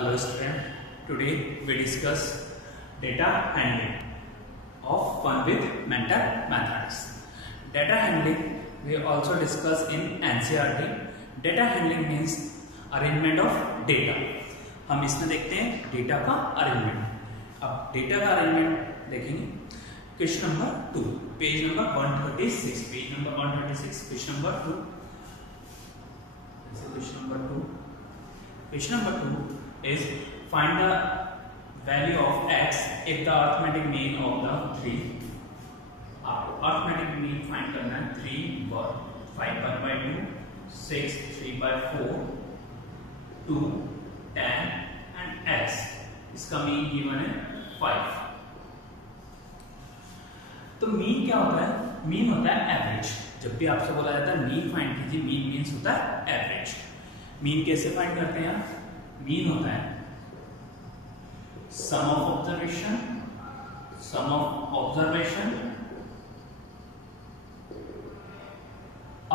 Hello student, today we discuss data handling of fun with mental mathematics. Data handling we also discuss in NCERT. Data handling means arrangement of data. हम इसमें देखते हैं data का arrangement. अब data का arrangement देखेंगे. Question number 2, page number 136, page number 136, question number 2. Question number 2 is find the value of x if the arithmetic mean of the 3. आपको arithmetic mean find करना है 3 5 1 by 2 6 3 by 4 2 10 and x. इसका mean given है 5. तो mean क्या होता है? mean होता है एवरेज. जब भी आपसे बोला जाता है mean फाइंड कीजिए, mean मीन्स होता है एवरेज. मीन कैसे फाइंड करते हैं? मीन होता है sum of observation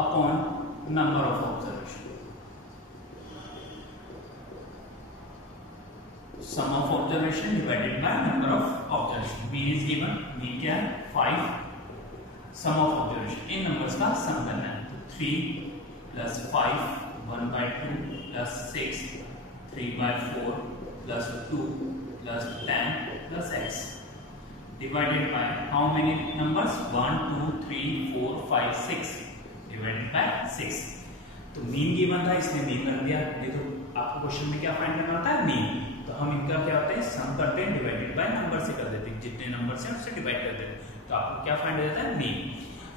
upon number of observation. Sum of observation divided by number of observation. Mean is given. Mean क्या है? 5. सम ऑफ ऑब्जर्वेशन इन नंबर्स का सम करना है. तो 3 plus 5 1 by 2 plus 6 3 by 4 plus 2 plus 10 plus x divided by how many numbers? 1 2 3 4 5 6 divided by 6. तो mean given था इसने मीन रख दिया. ये तो आपको क्वेश्चन में क्या फाइंड करना होता है? मीन. तो हम इनका क्या होता है? सम करते हैं, डिवाइडेड बाय नंबर से कर देते हैं. जितने नंबर से उससे डिवाइड कर देते हैं. तो आपको क्या फाइंड हो जाता है? Mean.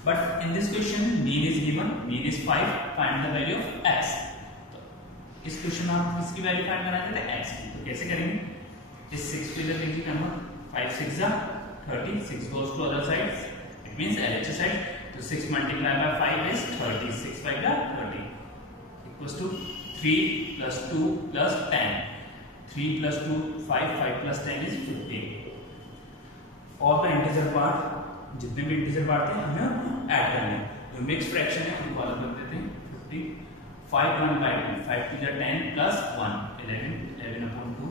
But in this question mean is given. Mean is 5. Find the value of x. तो इस क्वेश्चन में आप किसकी वैल्यू फाइंड करना चाहते हैं? x की. तो कैसे करेंगे? इस 6 पे इधर लिखिए नंबर. 5 6 जा 30. 6 goes to other side. It means LHS side. तो 6 multiplied by 5 is 30. 6 5 जा 30. Equals to 3 plus 2 plus 10. 3 plus 2 5. 5 plus 10 is 15. और the integer part जितने भी इंटीजर पार्ट थे हमें ऐड करने हैं. जो मिक्स फ्रैक्शन है उनको अलग कर देते हैं. 50 5 1 by 2 5 to the 10 plus 1 11 upon 2.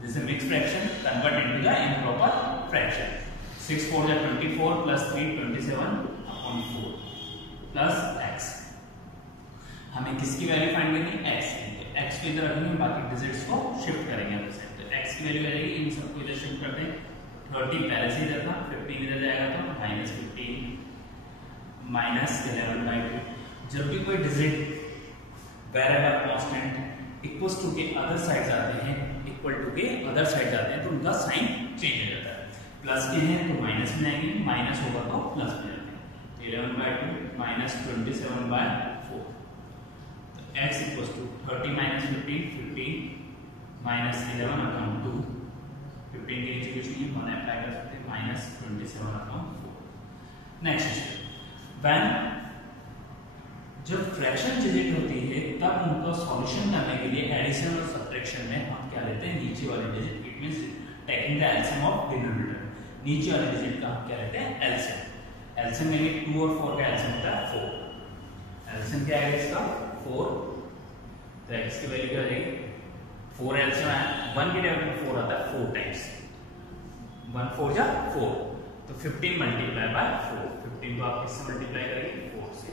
This is a mixed fraction. Convert into the improper fraction. 6 4 is 24 plus 3 27 upon 4 plus x. हमें किसकी वैल्यू फाइंड करनी है? x की. तो x को इधर रखेंगे, बाकी डिजिट्स को शिफ्ट करेंगे अदर साइड. तो x की वैल्यू आएगी, इन सबको इधर शिफ्ट करते हैं. 30 पहले से इधर था, 15 इधर जाएगा तो -15 -11 by 2. जब भी कोई digit variable constant equals to के अदर साइड जाते हैं, इक्वल टू के अदर साइड जाते हैं, तो उनका साइन चेंज हो जाता है. प्लस के हैं तो माइनस में आएंगे, माइनस होगा तो प्लस में आएंगे. 11 by 2 -27 by 4. तो x इक्वल्स टू 30 -15 15 -11 अपॉन 2. 15 के नीचे कुछ नहीं, 1 अप्लाई कर सकते हैं. -27 अपॉन 4. नेक्स्ट, व्हेन जब फ्रैक्शन डिजिट होती है तब उनका सॉल्यूशन करने के लिए एडिशन और सब्ट्रैक्शन में हम क्या लेते हैं? नीचे वाले digit. It means taking the LCM of denominator. नीचे वाले डिजिट का हम क्या लेते हैं? एलसीएम. एलसीएम में 2 और 4 का एलसीएम होता है 4. एलसीएम क्या है इसका? 4. तो x की वैल्यू क्या रहेगी? 4 एलसीएम है. 1 के टेबल में 4 आता है 4 टाइम्स. 1 4 जा 4. तो 15 मल्टीप्लाई बाय 4. 15 को आप किससे मल्टीप्लाई करेंगे? 4 से.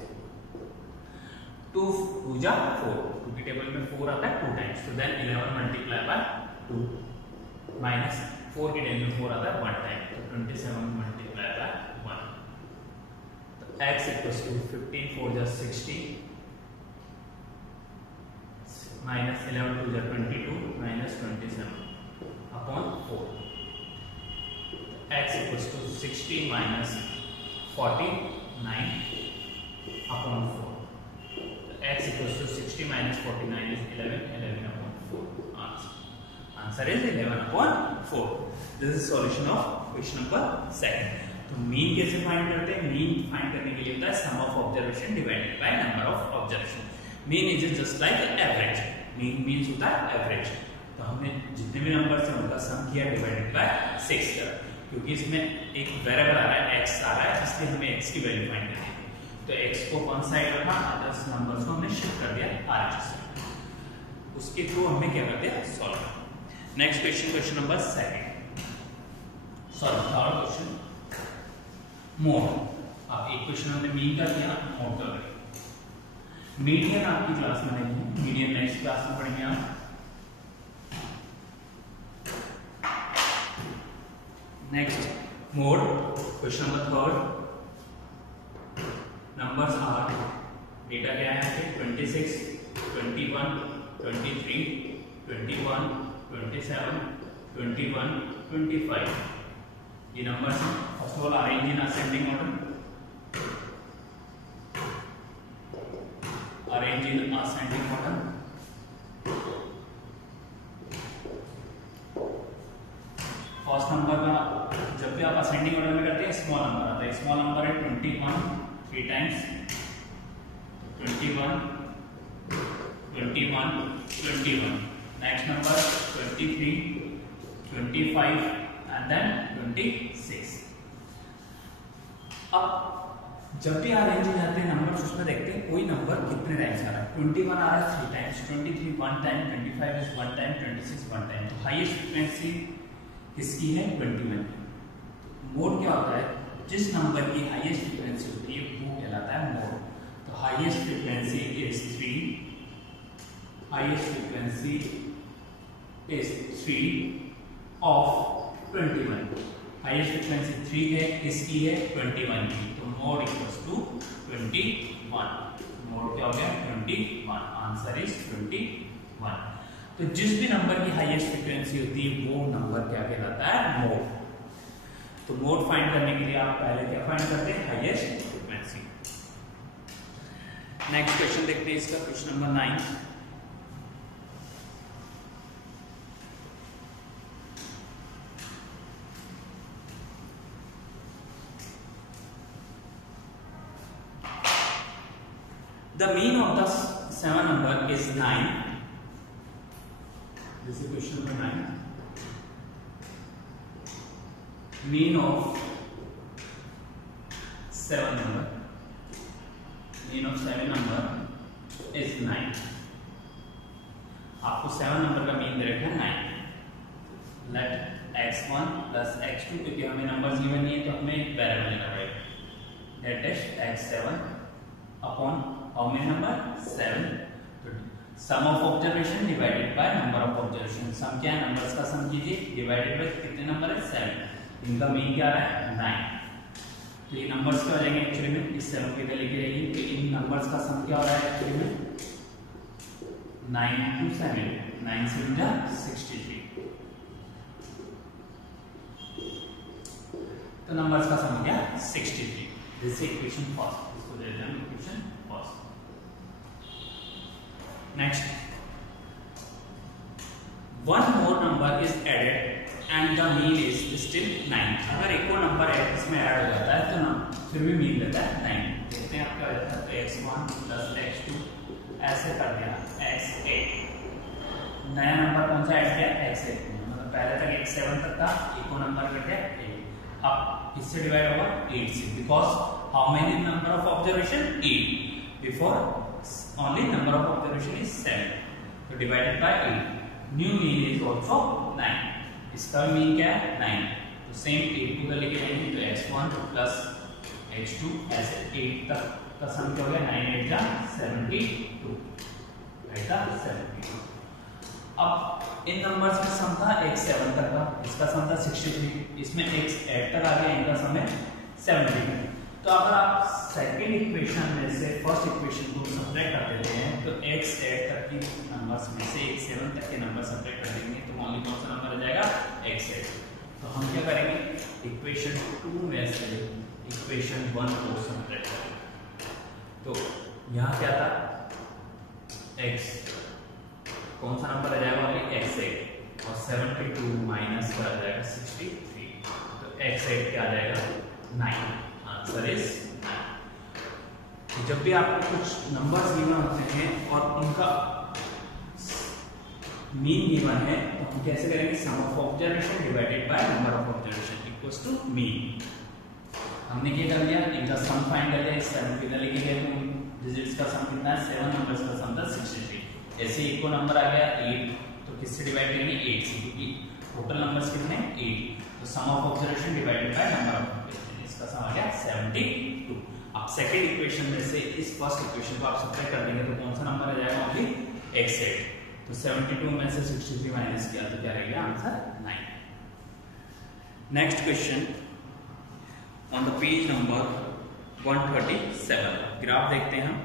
2 2 जा 4. 2 के टेबल में 4 आता है 2 टाइम्स. तो देन 11 मल्टीप्लाई बाय 2 माइनस 4 के टेबल में 4 आता है 1 टाइम. तो 27 मल्टीप्लाई बाय 1. तो x इक्वल्स टू 15 4 जा 60 minus 11 2 is 22 minus 27 upon 4. X equals to 60 minus 49 upon 4. X equals to 60 minus 49 is 11 upon 4. Answer is 11 upon 4. This is solution of question number 2. तो mean कैसे find करते हैं? Mean find करने के लिए होता है sum of observation divided by number of observation. Mean is just like average. Mean means होता है एवरेज. तो हमने जितने भी नंबर्स हैं उनका सम किया डिवाइडेड बाय 6 करा. क्योंकि इसमें एक वेरिएबल आ रहा है x आ रहा है, इसलिए हमें x की वैल्यू फाइंड करनी है. तो x को वन साइड रखा, अदर्स नंबर्स को हमने शिफ्ट कर दिया RHS से. उसके थ्रू हमने क्या कर दिया? Solve. Next question, question number second, sorry third question, mode. अब एक क्वेश्चन हमने मीन का किया, मोड का करें। मीडियन आपकी क्लास में नहीं है, मीडियन नेक्स्ट क्लास में पढ़ेंगे आप। Next mode, question number third, numbers are, data क्या है 26, 21, 23, 21, 27, 21, 25, ये नंबर्स हैं। First of all arrange in ascending order, arrange in ascending order. First number का जब भी आप असेंडिंग ऑर्डर में करते हैं स्मॉल नंबर आता है, स्मॉल नंबर है 21, 3 times 21, 21, 21, next number 23, 25 and then 26। अब जब भी अरेंज हो जाते हैं नंबर, उसमें देखते हैं कोई नंबर कितने टाइम्स आ रहा है। 21 आ रहा है 3 times, 23 1 time, 25 is 1 time, 26 1 time. तो हाईएस्ट फ्रीक्वेंसी किसकी है 21। मोड क्या होता है, जिस नंबर की हाईएस्ट फ्रीक्वेंसी होती है वो कहलाता है मोड। तो highest frequency is 3, highest frequency is 3 of 21। Highest frequency 3 है, किसकी है 21 की। तो मोड इक्वल्स टू 21। मोड क्या हो गया 21, आंसर इज 21। तो जिस भी नंबर की हाईएस्ट फ्रीक्वेंसी होती है वो नंबर क्या कहलाता है मोड। तो मोड फाइंड करने के लिए आप पहले क्या फाइंड करते हैं, हाईएस्ट फ्रीक्वेंसी। नेक्स्ट क्वेश्चन देखते हैं इसका, question number 9। The mean of the 7 number is 9. This is question number 9. Mean of 7 number. Mean of 7 number is 9. आपको 7 नंबर का मीन दे रखा है 9. Let x1 plus x2, क्योंकि हमें नंबर्स गिवन नहीं है तो हमें एक वेरिएबल लेना पड़ेगा. That is x7 upon how many number 7. Sum of observation divided by number of observation. Sum क्या है, नंबर्स का सम कीजिए, डिवाइडेड बाय कितने नंबर है 7. इनका मीन क्या है 9. तो ये नंबर्स क्या हो जाएंगे एक्चुअली में, इस 7 के इधर लेके जाइए तो इन नंबर्स का सम क्या हो रहा है एक्चुअली में 9 into 7, 9 7 जा 63. तो नंबर्स का सम क्या 63. दिस इज इक्वेशन फर्स्ट, इसको दे देते हैं equation first. Next, one more number is added and the mean is still 9. अगर एक और नंबर इसमें ऐड हो जाता है तो ना फिर भी मीन देता है 9. देखते हैं आपका रहता है x1 plus x2 ऐसे कर दिया x8. नया नंबर कौन सा ऐड किया x8. मतलब पहले तक x7 तक था, एक और नंबर कर दिया 8. अब किससे डिवाइड होगा 8 से, because how many number of observation 8. Before only number of observation is 7, so divided by 8. New mean is also 9. इसका मीन क्या है 9. तो सेम 8 को लेके जाएंगे तो x1 plus x2 ऐसे 8 तक का सम क्या हो गया 9 8 जा 72. ऐसा 72. अब इन नंबर्स में सम था x7 तक का, इसका सम था 63, इसमें x8 तक आ गया, इनका सम है 72. तो अगर आप सेकेंड इक्वेशन में से फर्स्ट इक्वेशन को सब्ट्रैक्ट कर देते हैं तो x8 तक की नंबर्स में से x7 तक के नंबर सब्ट्रैक्ट कर देंगे तो ओनली कौन सा नंबर आ जाएगा x8. तो हम क्या करेंगे इक्वेशन 2 में से इक्वेशन 1 को सब्ट्रैक्ट करेंगे. तो यहाँ क्या था x, कौन सा नंबर आ जाएगा ओनली x8 और 72 माइनस कर आ जाएगा 63. तो x8 क्या आ जाएगा 9. Answer is 9. जब भी आपको कुछ नंबर्स गिवन होते हैं और उनका मीन गिवन है तो हम कैसे करेंगे sum of observation divided by number of observation equals to mean. हमने क्या कर लिया, इनका सम फाइंड कर लिया, इस 7 को इधर लेके गए तो डिजिट्स का सम कितना है 7, नंबर्स का सम था 63. ऐसे एक को नंबर आ गया 8 तो किससे डिवाइड करेंगे 8 से, क्योंकि टोटल नंबर्स कितने हैं 8, तो sum of observation divided by number of observation, इसका सम आ गया 72। अब सेकंड इक्वेशन में से इस फर्स्ट इक्वेशन को आप सब्ट्रैक्ट कर देंगे तो कौन सा नंबर आ जाएगा, ओनली x8, तो 72 में से 63 माइनस किया तो क्या रहेगा answer 9। Next question on the page number 137, graph देखते हैं हम।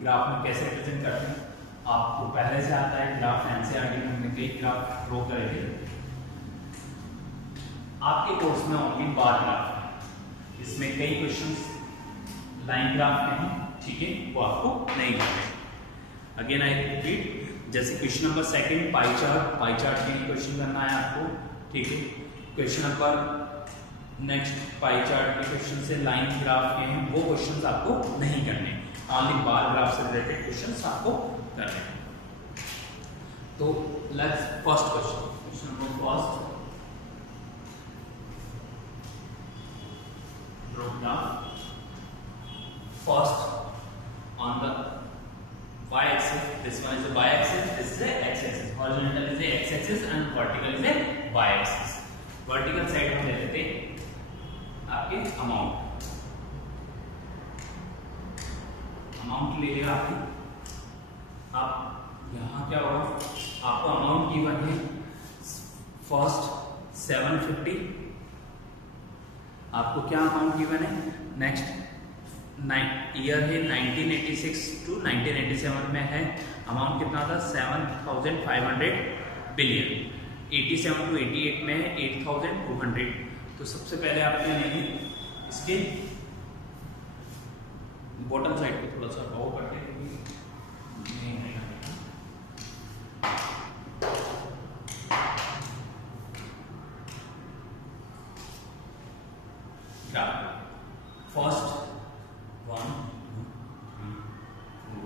ग्राफ में कैसे रिप्रेजेंट करते हैं, आपको पहले से आता है ग्राफ, एनसीईआरटी में हमने कई ग्राफ ड्रॉ करे थे। आपके कोर्स में ओनली बार ग्राफ है, इसमें कई क्वेश्चंस लाइन ग्राफ के हैं, ठीक है, वो आपको नहीं करने। अगेन आई रिपीट, जैसे question number second pie chart के क्वेश्चन करना है आपको, ठीक है। Question number next pie chart के क्वेश्चन से लाइन ग्राफ के हैं, वो क्वेश्चंस आपको नहीं करने, ओनली बार ग्राफ से रिलेटेड क्वेश्चंस आपको करने हैं। तो let's first question number first, draw graph first on the y-axis, this one is the y-axis, this is the x-axis, horizontal is the x-axis and vertical is the y-axis। vertical side हम ले लेते हैं आपके amount ले लिया आपने। अब यहाँ क्या होगा, आपको अमाउंट गिवन है फर्स्ट 750, आपको क्या अमाउंट गिवन है, नेक्स्ट ईयर है 1986 टू 1987 में है, अमाउंट कितना था 7500 बिलियन, 87 टू 88 में है 8200। तो सबसे पहले आप क्या लेंगे, इसके बॉटम साइड को थोड़ा सा ड्रॉ करके फर्स्ट 1 2 3 4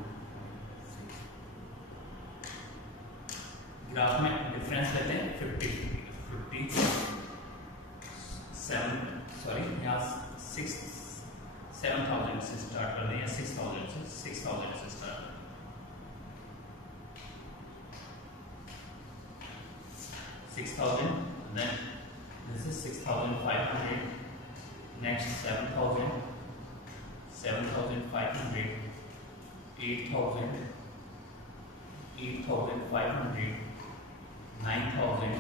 6, ग्राफ में डिफरेंस लेते हैं 7000 से स्टार्ट कर दें या 6000 से start, 6000, then this is 6500, next 7000, 7500, 8000, 8500, 9000,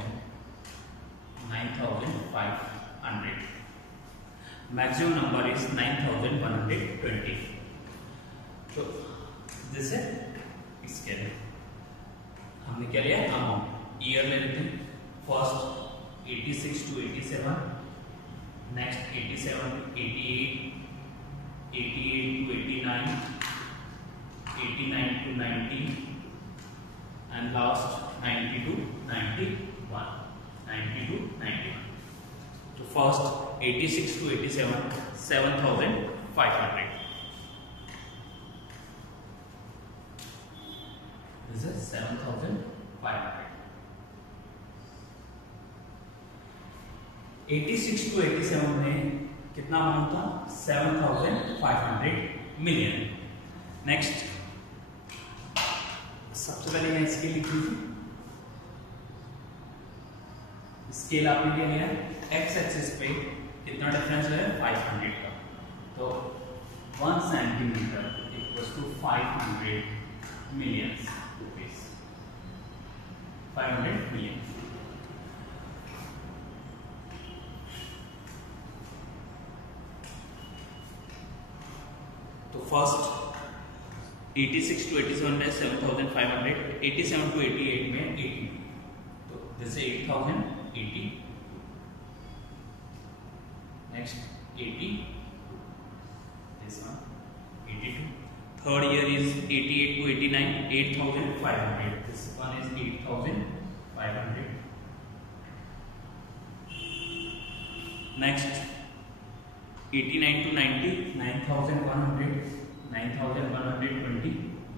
9500, maximum number is 9120। तो जैसे इसके लिए हमने क्या लिया अमाउंट, ईयर ले लेते हैं, first 86 to 87, next 87 to 88, 88 to 89, 89 to 90, and last 90 to 91, 90 to 91. So first 86 to 87, 7500. This is 7500. 86 to 87 में कितना अमाउंट था 7500 मिलियन। नेक्स्ट सबसे पहले मैं स्केल लिख लीजिए, स्केल आपने क्या लिया, एक्स एक्सिस पे कितना डिफरेंस है 500 का, तो 1 centimetre equals to 500 million rupees, 500 million. तो फर्स्ट 86 to 87 में 7500, 87 to 88 में 80, तो जैसे 8080, next 80, this one 82, third year is 88 to 89, 8500, this one is 8500, next 89 to 90, 9100, 9120,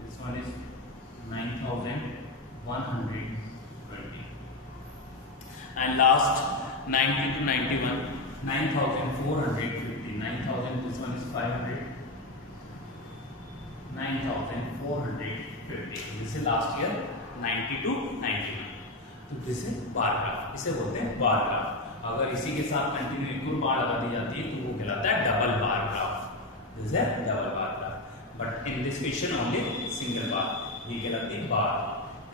this one is 9120, and last 90 to 91, 9450, 9000, this one is 500, 9450, this is last year 90 to 91। This is bar graph, इसे बोलते हैं bar graph. अगर इसी के साथ continue एक और बार लगा दी जाती है तो वो कहलाता है डबल बार ग्राफ, दिस है double bar graph. But in this question only single bar, ये कहलाती है बार,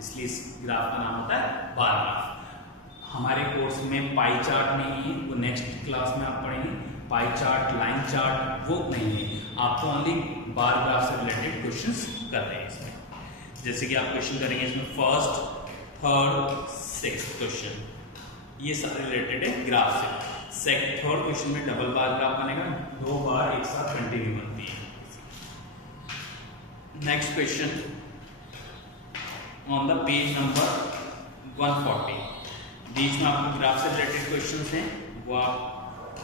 इसलिए इस ग्राफ का नाम होता है बार ग्राफ। हमारे कोर्स में पाई चार्ट नहीं है, वो नेक्स्ट क्लास में आप पढ़ेंगे। पाई चार्ट, लाइन चार्ट वो नहीं है, आप तो ओनली बार ग्राफ से रिलेटेड क्वेश्चंस कर रहे हैं इसमें। जैसे कि आप क्वेश्चन करेंगे इसमें फर्स्ट, थर्ड, सिक्स्थ क्वेश्चन, ये सारे रिलेटेड है ग्राफ से। थर्ड क्वेश्चन में डबल बार ग्राफ बनेगा, दो बार एक साथ कंटिन्यू बनती है। Next question on the page number 140, बीच में आपको ग्राफ से रिलेटेड क्वेश्चंस हैं, वो आप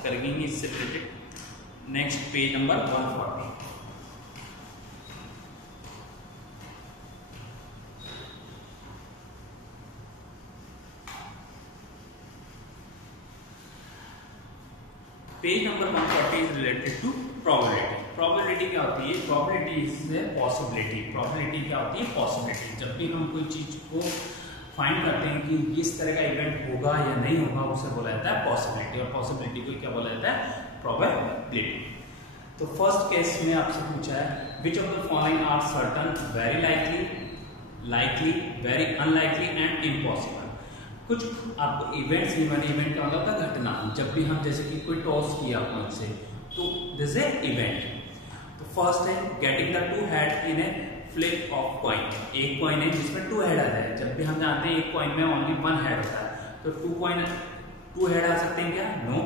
करेंगे इससे related. Next page number 140, page number 140 is related to probability. Probability क्या होती है? Probability is possibility. प्रोबेबिलिटी क्या होती है? पॉसिबिलिटी। जब भी हम कोई चीज को फाइंड करते हैं कि इस तरह का इवेंट होगा या नहीं होगा, उसे बोला जाता है पॉसिबिलिटी, और पॉसिबिलिटी को क्या बोला जाता है? प्रोबेबिलिटी। तो फर्स्ट केस में आपसे पूछा है which of the following are certain, very likely, likely, very unlikely and impossible. कुछ आपको इवेंट्स गिवन, इवेंट का मतलब था घटना। जब भी हम जैसे कि कोई टॉस किया पॉइंट से, तो दिस ए इवेंट। तो फर्स्ट है getting the two head in A flip of coin. एक कॉइन है जिसमें टू हेड आता है। जब भी हम जानते हैं एक कॉइन में ओनली वन हेड होता है, तो टू हेड आ सकते हैं क्या? नो,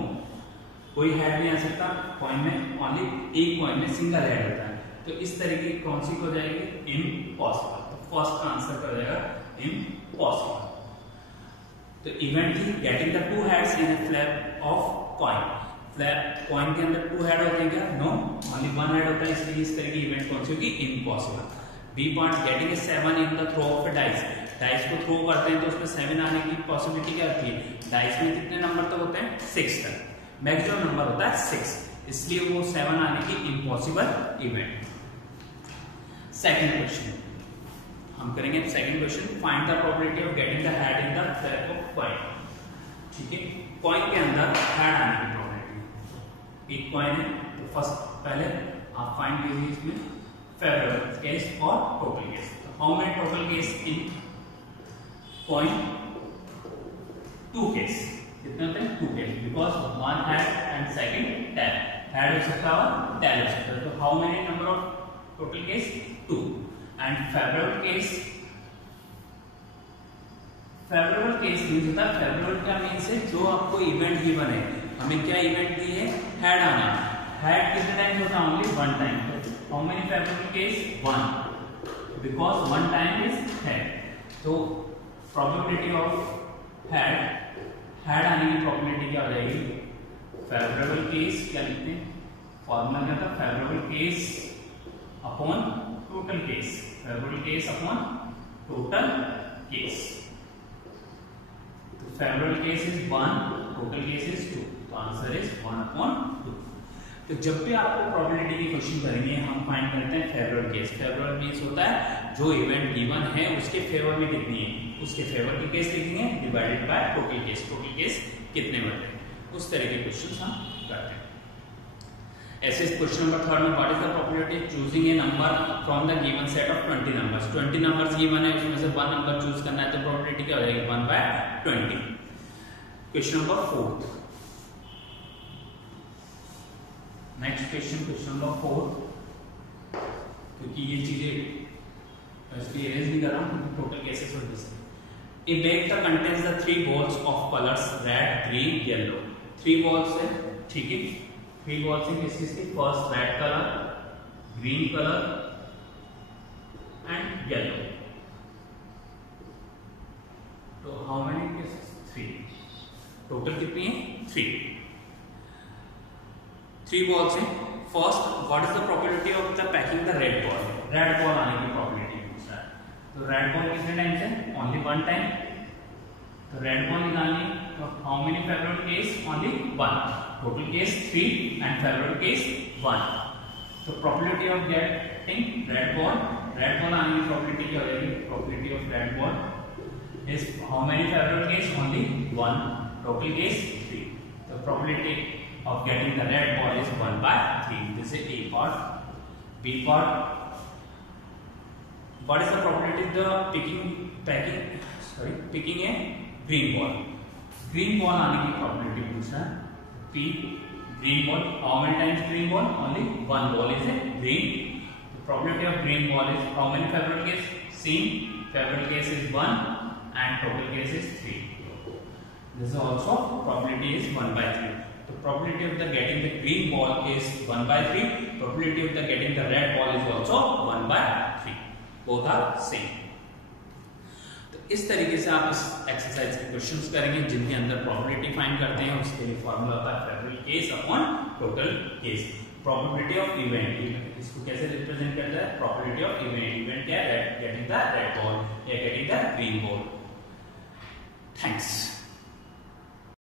कोई हेड नहीं आ सकता कॉइन में, ओनली एक कॉइन में सिंगल हेड होता है। तो इस तरीके की कौन सी हो जाएगी? इम्पॉसिबल। तो फर्स्ट का आंसर क्या हो जाएगा? इम्पॉसिबल। तो इवेंट थी getting the two heads in A flip of coin. Flip coin के अंदर टू हेड होते हैं क्या? नो, ओनली वन हेड होता है, इसलिए इस तरह की इवेंट कौन सी होगी? Impossible. B point getting a 7 in the throw of a dice. Dice को थ्रो करते हैं तो उसमें 7 आने की पॉसिबिलिटी क्या होती है? डाइस में कितने नंबर तक होते हैं? 6 तक, मैक्सिमम नंबर होता है 6, इसलिए वो 7 आने की इम्पॉसिबल इवेंट। सेकंड क्वेश्चन हम करेंगे। Second question, find the probability of getting the head in the flip of coin. ठीक है, कॉइन के अंदर हेड आने की प्रोबेबिलिटी। एक कॉइन है तो फर्स्ट पहले आप फाइंड कीजिए इसमें फेवरेबल केस और टोटल केस। तो how many total case in coin? 2 case. कितने होते हैं? 2 case, because one head and second tail. Head हो सकता है और टेल हो सकता है। तो how many number of total case? 2। And favourable case, favourable case means होता है, फेवरेबल क्या मीन्स है? जो आपको इवेंट गिवन है, हमें क्या इवेंट दी है? हेड आना। हेड कितने टाइम होता है? Only one time. How many favourable case? 1, because one time is head. तो प्रोबेबिलिटी ऑफ हेड आने की प्रोबेबिलिटी क्या हो जाएगी? फेवरेबल केस क्या लिखते हैं? फॉर्मूला क्या था? Favourable case upon total case. Favourable case upon total case. तो favourable case is 1, total case is 2, तो आंसर इज 1/2। तो जब भी आपको प्रोबेबिलिटी की क्वेश्चन करेंगे, हम फाइंड करते हैं फेवरेबल केस। फेवरेबल मींस होता है जो इवेंट गिवन है उसके फेवर में कितनी है, उसके फेवर की केस लिखेंगे divided by total case. Total case कितने बनते हैं, उस तरह के क्वेश्चन हम करते हैं। ऐसे क्वेश्चन नंबर 3 में what is the probability of choosing a number from the given set of 20 numbers. 20 numbers given है, उसमें से 1 नंबर चूज करना है, तो प्रोबेबिलिटी क्या हो जाएगी? 1/20। Question number 4। Next question, question number 4, क्योंकि ये चीजें इसलिए इरेज नहीं कर रहा हूं, टोटल केसेस और this. A bag the contains the 3 balls of colours red, green, yellow. 3 balls है, ठीक है, 3 बॉल्स हैं किसकी? First red colour, green colour and yellow. तो हाउ मेनी केसेस? 3। टोटल कितनी है? 3 बॉल्स हैं। First, what is the probability of the packing the red ball? Red ball आने की प्रोबेबिलिटी पूछा है। तो रेड बॉल कितने टाइम से? Only 1 time. तो रेड बॉल निकालनी, तो how many favourable case? Only 1, total case 3 and favourable case 1। तो probability of getting red ball आने की प्रोबेबिलिटी क्या हो जाएगी? Probability of red ball is how many favorable case? Only one. Total case 3. The probability of getting the red ball is 1 by 3. This is A part. B part. What is the probability of the picking a green ball? Green ball आने की probability पूछा है. P green ball. How many times green ball? Only one ball is a green. The probability of green ball is how many favorable case? Same. Favorable case is 1 and total case is 3. This is also probability is 1 by 3. The probability of the getting the green ball is 1 by 3. Probability of the getting the red ball is also 1 by 3. Both are same. तो इस तरीके से आप इस exercise के questions करेंगे जिनके अंदर प्रोबेबिलिटी फाइंड करते हैं. उसके लिए फॉर्मूला होता है favourable case upon total case. Probability of event, इसको कैसे रिप्रेजेंट करता है? Probability of event. इवेंट क्या है? गेटिंग द रेड बॉल या getting the green ball. Thanks.